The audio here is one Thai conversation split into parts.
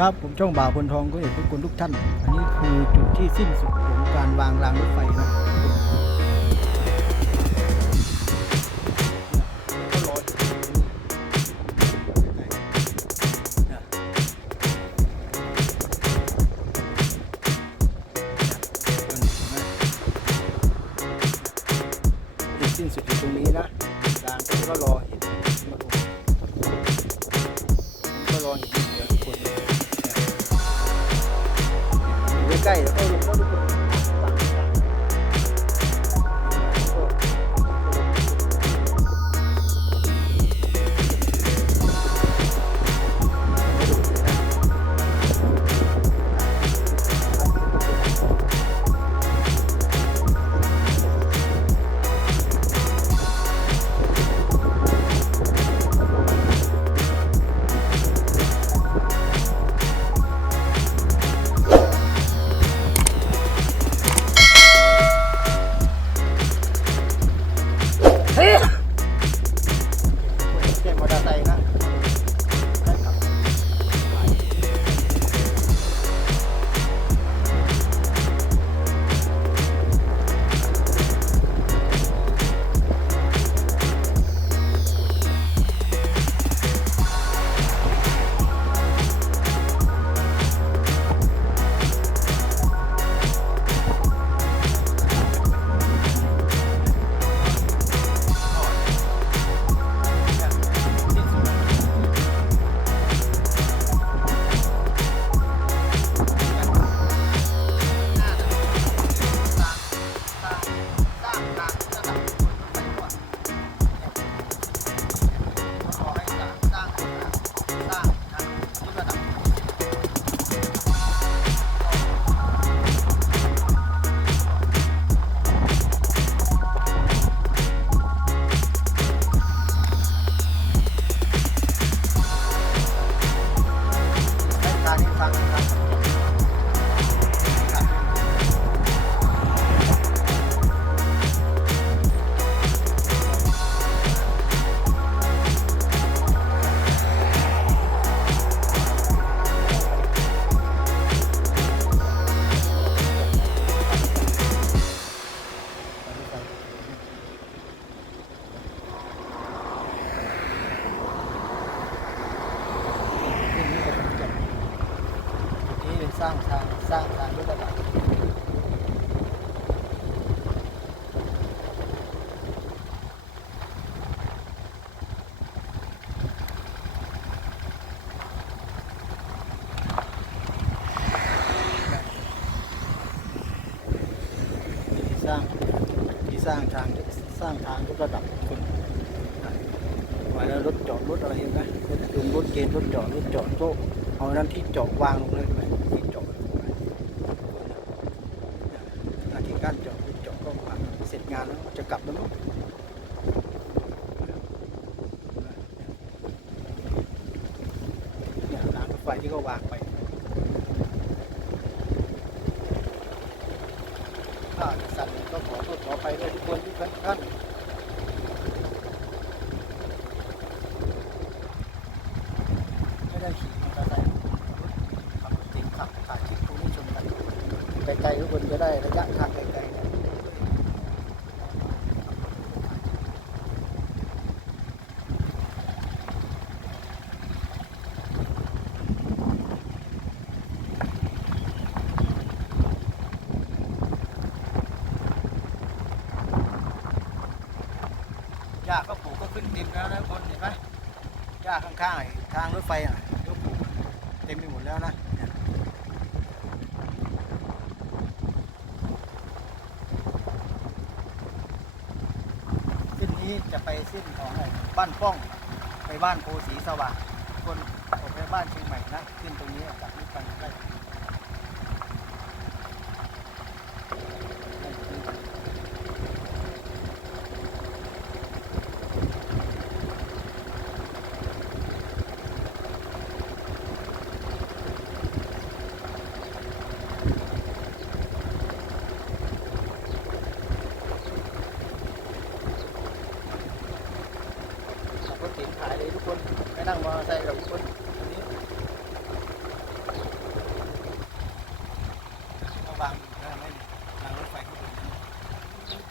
ครับ ผมช่องบ่าวพลทองก็เอกทุกคนทุกท่าน อันนี้คือจุดที่สิ้นสุดของการวางรางรถไฟนะ แล้วรถจอดรถอะไรเห็นไหมรถยนต์รถเกณฑ์รถจอดรถจอดโต๊ะเอานั้นที่จอดวางลงเลยเห็นไหมที่จอดหน้าที่การจอดรถจอดก็วางเสร็จงานแล้วจะกลับแล้วมั้งเนี่ยรางรถไฟที่เขาวางไป ถ้าสั่นก็ขอโทษขอไปด้วยทุกคนทุกท่านไม่ได้ขี่มอเตอร์ไซค์ขับจริงขับถ่ายคลิปพวกนี้ชนกัน ไกลๆทุกคนจะได้ระยะทางไกลๆนะหญ้าก็ปลูกก็ขึ้นเต็มแล้วนะทุกคนเห็นไหมหญ้าข้างๆไอ้ทางรถไฟอะก็ปลูกเต็มไปหมดแล้วนะเนี่ย เส้นนี้จะไปเส้นของอะไรบ้านป้อง ไป บ้านโพสีสว่างคนผมไปบ้านเชียงใหม่นะขึ้นตรงนี้จากนี้ไปได้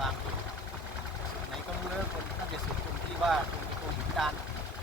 ลามไหนก็รู้แล้วคนน่าจะสุดตรงที่ว่าตรงตัวหินดาน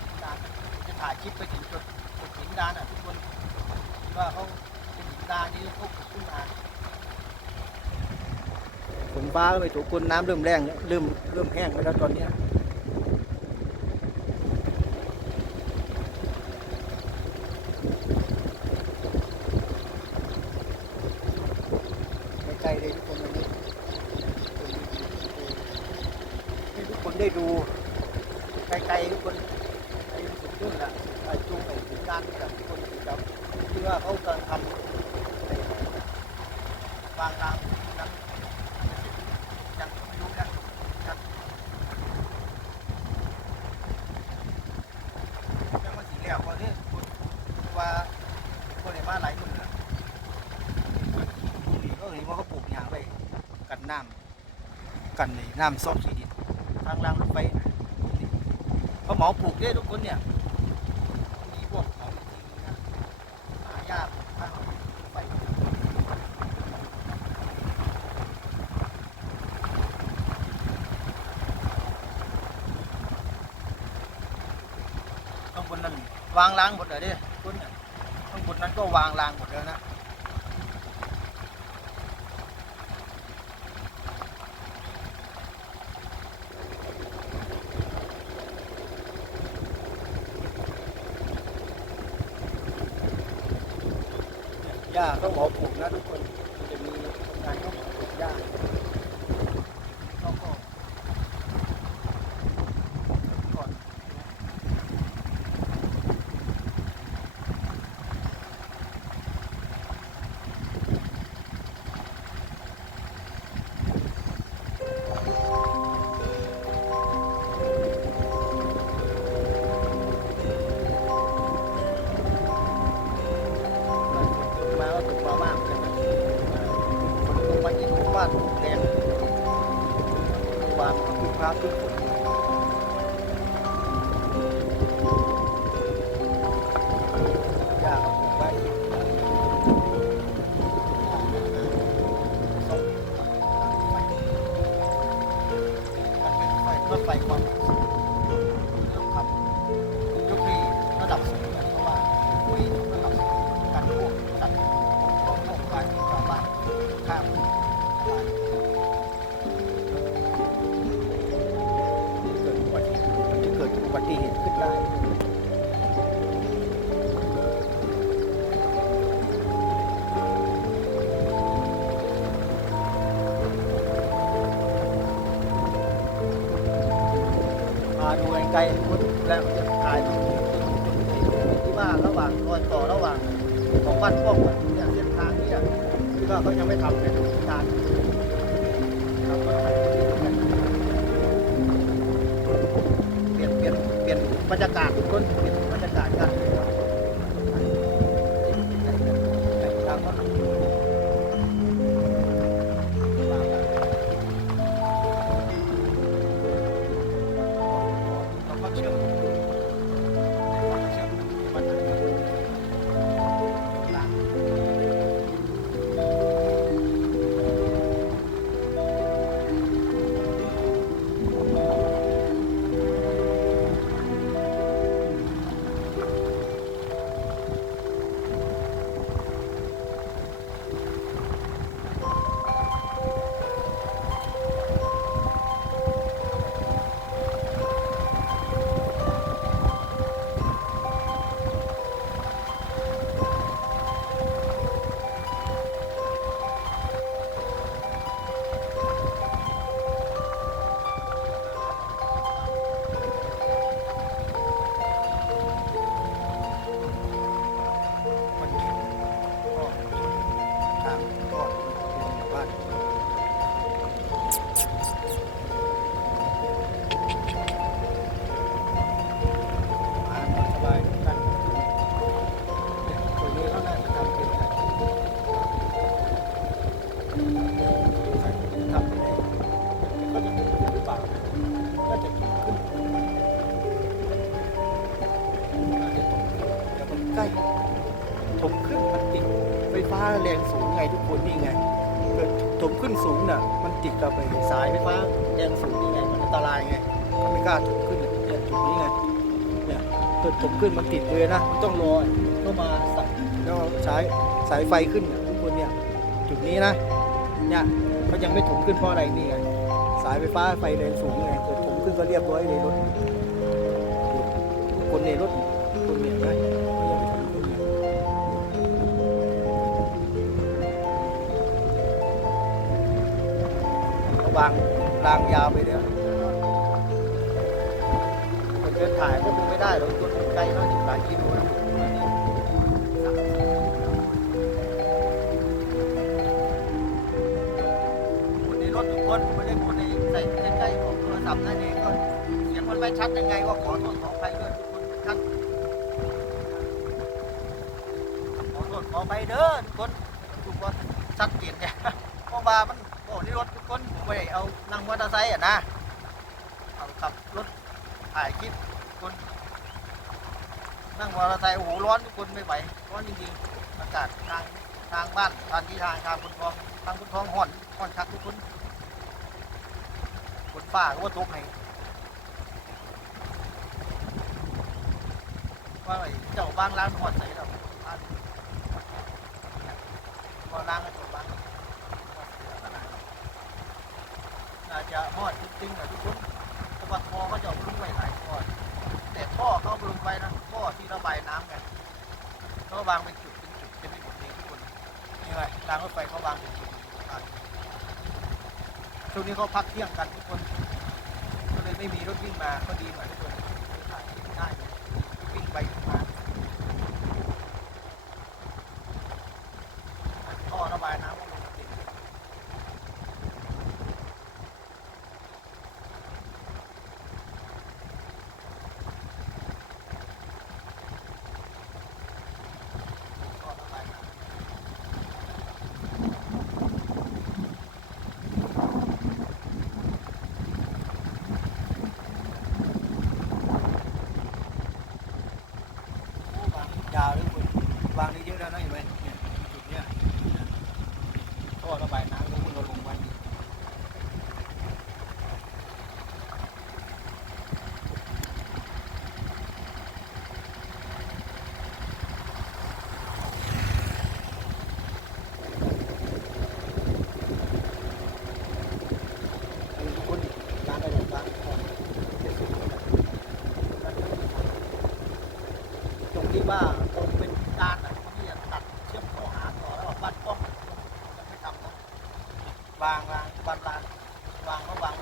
หินดานจะถ่ายคลิปไปถึงจุดจุดหินดานอะทุกคนว่าเขาเป็นหินดานนี้เขาขุดขึ้นมาฝนฟ้าก็ไปถูกคนน้ำเริ่มแรงเริ่มเริ่มแห้งไปแล้วตอนนี้ ที่ว่าเขากำลังทำไอ้วางรางนั้นยังไม่รู้นะยังยังมาสีเหลี่ยมกว่านี้คุณว่าคนในบ้านหลายคนนะก็เห็นว่าเขาปลูกยางไว้กันน้ำกันน้ำซอกขี้ดินทางรางรถไฟเขาเหมาปลูกได้ทุกคนเนี่ย มีพวกของจริงนะหายากทางรถไฟข้างบ นนั้นวางล้างหมดเลยดิคุณเนี่ยข้างบนนั้นก็วางล้างหมดแล้วนะหญ้าต้องบอก ยังไม่ทำเป็นการครับก็ถ่ายตรงนี้กันเปลี่ยนเปลี่ยนเปลี่ยนบรรยากาศทุกคนเปลี่ยนบรรยากาศกัน ขึ้นมันติดเลยนะ มันต้องรอต้องมาสั่แล้วใช้สายไฟขึ้นเนี่ยทุกคนเนี่ยจุดนี้นะเนี่ยเขายังไม่ถมขึ้นเพราะอะไรนี่ไงสายไฟฟ้าไฟแรงสูงไงเกิดถมขึ้นก็เรียบร้อยเลยรถคนในรถคนเนี่ยนะยังไม่ถมขึ้นไงเขาวางรางยาวไปเลยคนเดินถ่ายก็คง ได้หรอกตัวไกลเนาะสิบหลายกิโลนะคนในรถทุกคนไม่ได้คนในใส่ใกล้ๆของโทรศัพท์นั่นเองก็เสียงมันไม่ชัดยังไงก็ขอโทษขออภัยด้วยทุกคนท่านขอโทษขออภัยเด้อทุกคนทุกคนชัดเจนเนี่ยเพราะว่ามันโอ้ในรถทุกคนผมไม่ได้เอานั่งมอเตอร์ไซค์อะนะเอาขับรถถ่ายคลิปคน นั่งมอเตอร์ไซค์โอ้โหร้อนทุกคนไม่ไหวร้อนจริงๆอากาศทางทางบ้านทางที่ทางทางบนท้องทางบนท้องห่อนห่อนชักทุกคนบนฟ้าก็ว่าตกให้ว่าไอ้เจ้าบ้างร้านห่อนใส่เราบ้านก็ล้างกระจกบางน่าจะห่อนจริงๆนะทุกคน ท่อที่ระบายน้ำไงเขาวางเป็นจุดเป็นจุดเป็นไม่หมดเลยทุกคนนี่ไงรางรถไฟเขาวางเป็นจุดช่วงนี้เขาพักเที่ยงกันทุกคนก็เลยไม่มีรถวิ่งมาก็ดีหน่อยทุกคนถ่ายง่ายวิ่งไปวิ่งมาท่อระบายน้ำก็ลงจริง ท่อระบายน้ำ โอ้วางยาวเลยคุณวางได้เยอะแล้วนะเห็นไหมเนี่ยจุดเนี้ยท่อระบายน้ำก็คุณเราลงไว้อันนี้ทุกคนล้างได้เลยล้างออกเดี๋ยวสุดเลยนะ ตรงที่ว่าตรงเป็นการอะเขาที่จะตัดเชื่อมเข้าหาต่อแล้วบ้านกล้องยังไม่ทำนะวางวางบานลานวางก็วาง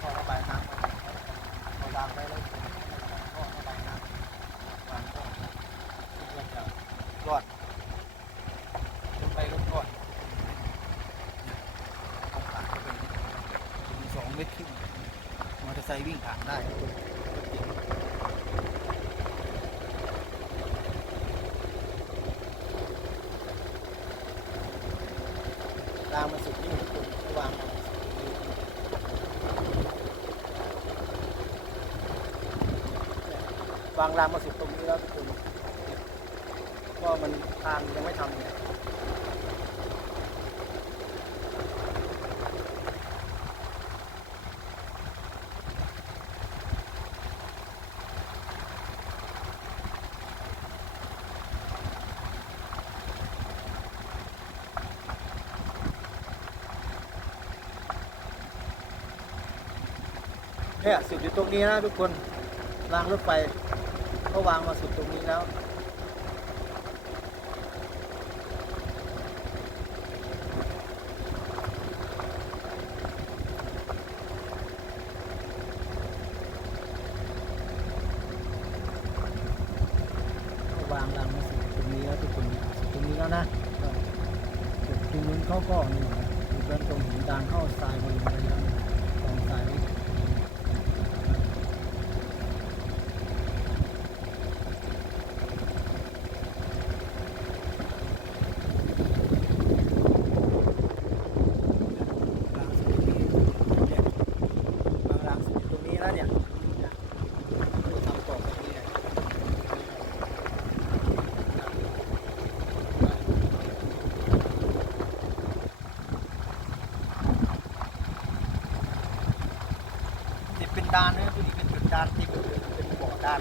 ท่อระบายน้ำเอาวางไปแล้วท่อระบายน้ำวางก็ที่จะจะรอด ลงไปลงก่อนต้องผ่านเข้าไปถึงสองเมตรครึ่งมอเตอร์ไซค์ วิ่งผ่านได้รางมาสุดนี่คนเขาวางวางรางมาสุดตรงนี้แล้วทุกคนก็มันทางยังไม่ทำเนี่ยสุดอยู่ตรงนี้นะทุกคนรางรถไฟก็วางมาสุดตรงนี้แล้ว ก็วางรางมาสุดตรงนี้แล้วทุกคนสุดตรงนี้แล้วนะตรงนู้นเขาก็นี่นะอยู่กันตรงหินดานเข้าทรายบริเวณนั้นกองทรายไว้รางสุดตรงนี้เนี่ยวางรางสุดอยู่ตรงนี้แล้วเนี่ยเนี่ยทำต่อไปนี่ไง ดานนะตัวนี้เป็นจุดดาน ที่เป็นเป็นบ่อดาน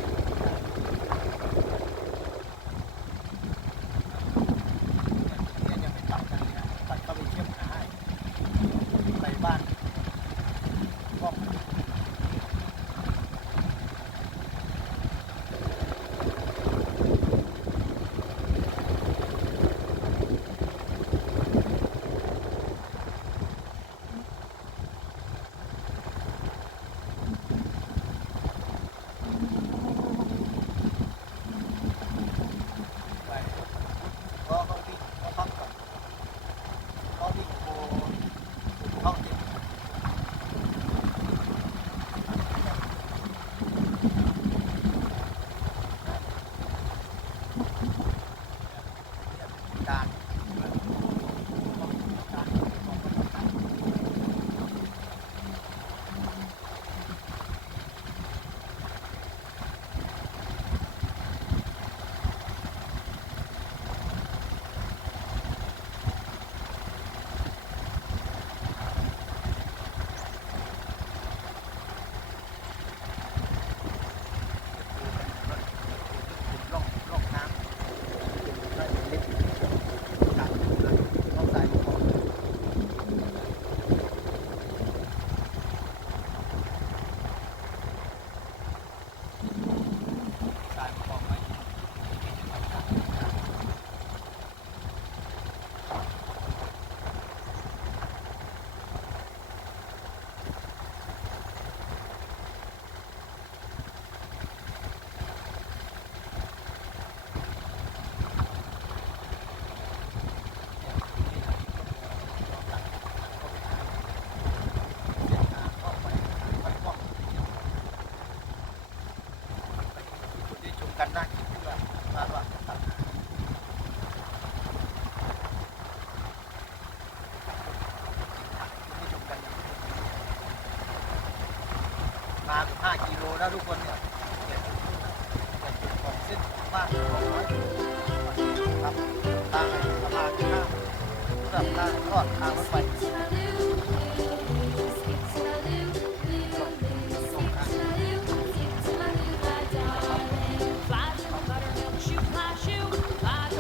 กันน่าคิด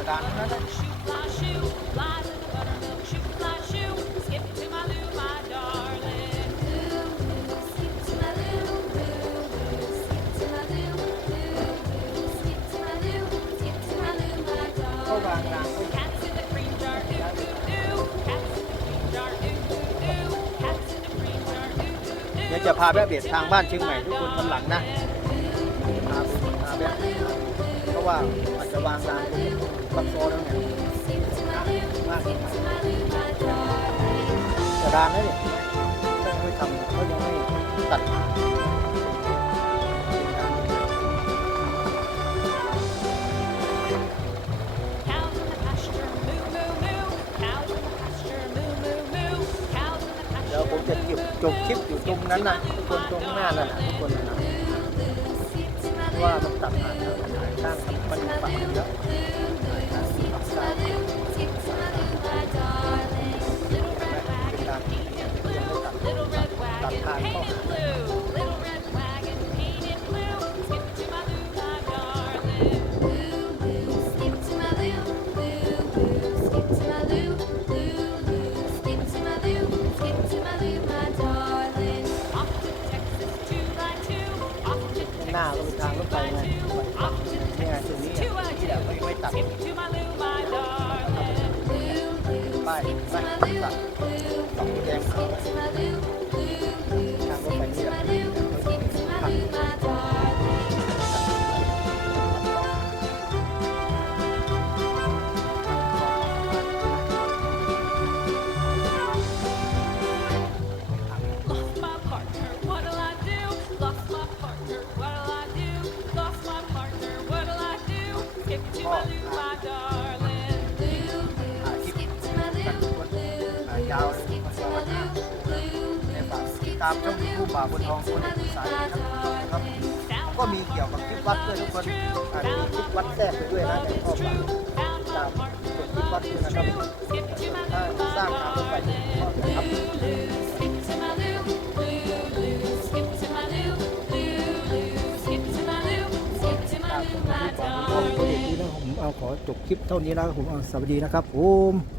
จะดันก็วางรางไว้เดี๋ยวจะพาแวะเบียดทางบ้านเชียงใหม่ทุกคนวันหลังนะพาพาแวะเพราะ ว่าอาจจะวางรางตรงบักโซแล้วเนี่ยมากจะดานนะเนี่ยถ้ายังไม่ทำเขายังไม่ตัดเดี๋ยวผมจะเก็บจบคลิปอยู่ตรงนั้นนะทุกคนตรงหน้านั่นนะทุกคนนะ ว่าต้องตัดผ่านทางถ่ายข้างมันปักเยอะปักซ้ายเป็นการที่ยังไม่ตัดตัดทางามช่องยูทูป่าบนทองคนในอีสานนะครับก็มีเกี่ยวกับคลิปวัดด้วยทุกคนอาจจะมีคลิปวัดแทรกไปด้วยนะแต่ก็ฝากตามกดคลิปวัดด้วยนะครับถ้าสร้างตามลงไปก็ครับผมเอาขอจบคลิปเท่านี้แล้วผมสวัสดีนะครับผม